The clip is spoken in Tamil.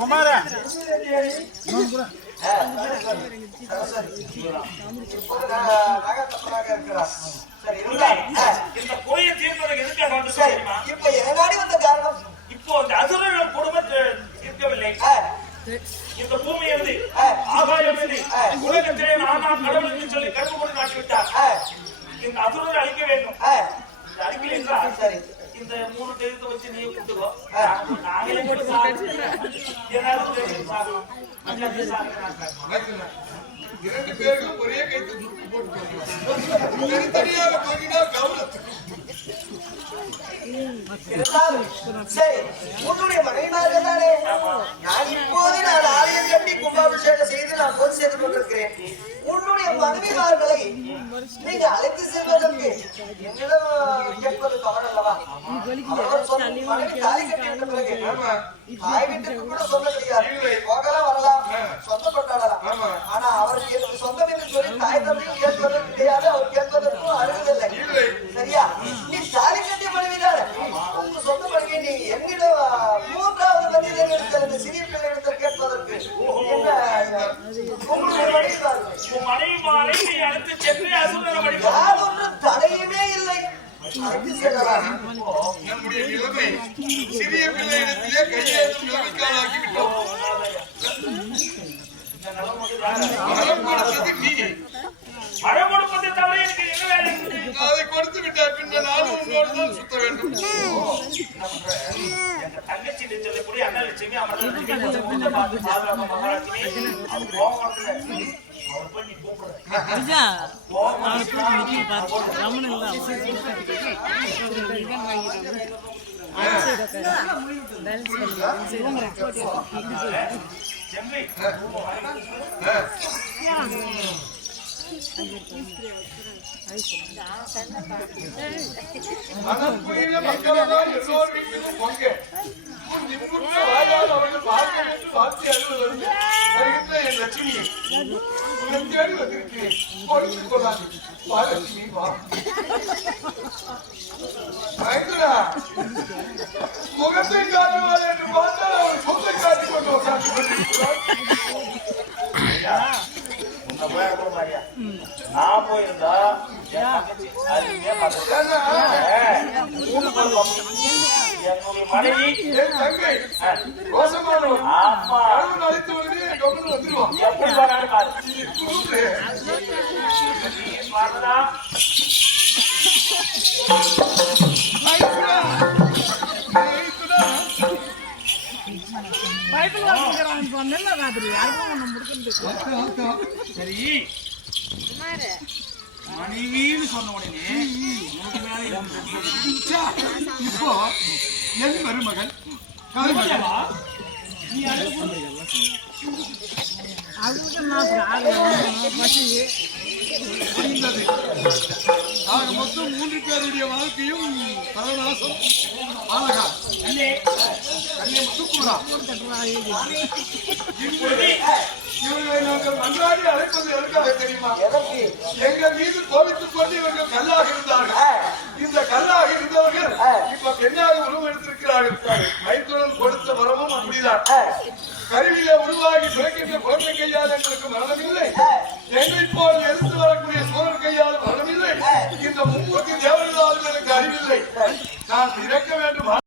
குமார இந்த குறையை தீர்ப்பதற்கு எதுக்காக வந்து சொல்லுமா? இப்ப என்னாடி வந்த காரணம் இப்போ அந்த அசுரர்கள் குடும்பத்தை தீர்க்கவில்லை. இந்த பூமி எழுதி ஆகாயம் எழுதி உலகத்திலே நானா கடவுள் என்று சொல்லி கருப்பு கொண்டு நாட்டி விட்டார். இந்த அசுரரை அழிக்க வேண்டும். அழிக்கல என்றால் சரி, இந்த 3 தெய்வத்தை வச்சு நீ கொடுத்துக்கோ. நாங்களே இரண்டு பேருக்கும் ஒரே கைத்து போட்டு தனித்தனியாக போகினா கவனத்துக்கு சரி, உன்னுடைய மனைவியாக தானே நான் இப்போது நான் ஆலயம் கட்டி கும்பாபிஷேகம் செய்து நான் போது சேர்ந்து கொண்டிருக்கிறேன். உன்னுடைய மனைவிமார்களை நீங்க அழைத்து செல்வதற்கு என்னிடம் கேட்பது தவறு அல்லவா? மனைவி தாலி கட்டி விட்ட பிறகு தாய் வீட்டுக்கு கூட சொல்ல கிடையாது. போகலாம் வரலாம், சொந்தப்பட்டாடலாம். ஆனா அவருக்கு எனக்கு சொந்தம் என்று சொல்லி தாய் தந்தையும் கேட்பதற்கு கிடையாது, அவர் கேட்பதற்கும் அருகதில்லை. சரியா? நீ தாலி கட்டிய மனைவிதான் உங்க சொந்த மனைவி. நீ என்னிடம் 3வது மனிதனிடத்தில் சிறிய பிள்ளையிடத்தில் கேட்பதற்கு தடையுமே இல்லை. நம்முடைய நிலைமை சிறிய பிள்ளையிடத்திலே கையெழுத்து நிலைமைக்காலாக்கி விட்டோம். மரம் கொடுப்பதை தவிர எனக்கு என்ன வேலை? அதை கொடுத்து விட்டார். பின்ன நானும் உங்களோடு தான் சுத்த வேண்டும். எங்க தங்கச்சி சொல்லக்கூடிய அண்ணா லட்சுமி அமர்ந்து பார்த்து பாதுகாப்பு மகாலட்சுமி அது போகல. அவர் போய் நீ கூப்பிடுற மனப்புரிய மக்களெல்லாம் எல்லோர் வீட்டிலும் பொங்க அவர்கள் பார்க்க வேண்டும் பார்த்து அழுவது வருகின்ற என் லட்சுமியை உடன் தேடி வந்திருக்கிறேன். கொடுத்துக் கொள்ளாது லட்சுமி வா. பயந்துடா முகத்தை காட்டுவார் என்று பார்த்தால் அவர் சொத்தை காட்டிக் கொண்டு உட்காந்து கொண்டிருக்கிறார். நான் போயிருந்தா மனைவி தங்கை ரோசமானவர் அழைத்த உடனே கவனம் வந்துருவான். எப்படி சரி மனைவின்னு சொன்ன உடனே இப்போ என் மருமகன் ஆக மொத்தம் 3 பேருடைய வாழ்க்கையும் பரவநாசம். ஆலகா அண்ணே அண்ணே முத்துக்குறா இவர்களை நாங்கள் மன்றாடி அழைப்பது எதற்காக தெரியுமா? எங்கள் மீது கோபித்துக் கொண்டு இவர்கள் கல்லாக இருந்தார்கள். இந்த கல்லாக இருந்தவர்கள் இப்ப பெண்ணாக உருவம் எடுத்திருக்கிறார்கள். மைத்துடன் கொடுத்த வரமும் அப்படிதான். கருவியில உருவாகி பிறக்கின்ற குழந்தை கையால் எங்களுக்கு மரணம் இல்லை. எங்களை போல் எடுத்து வரக்கூடிய சோழர் கையால் மரணம் இல்லை. இந்த 30 தேவர்களாலும் எனக்கு அறிவில்லை. நான் இறக்க வேண்டும்.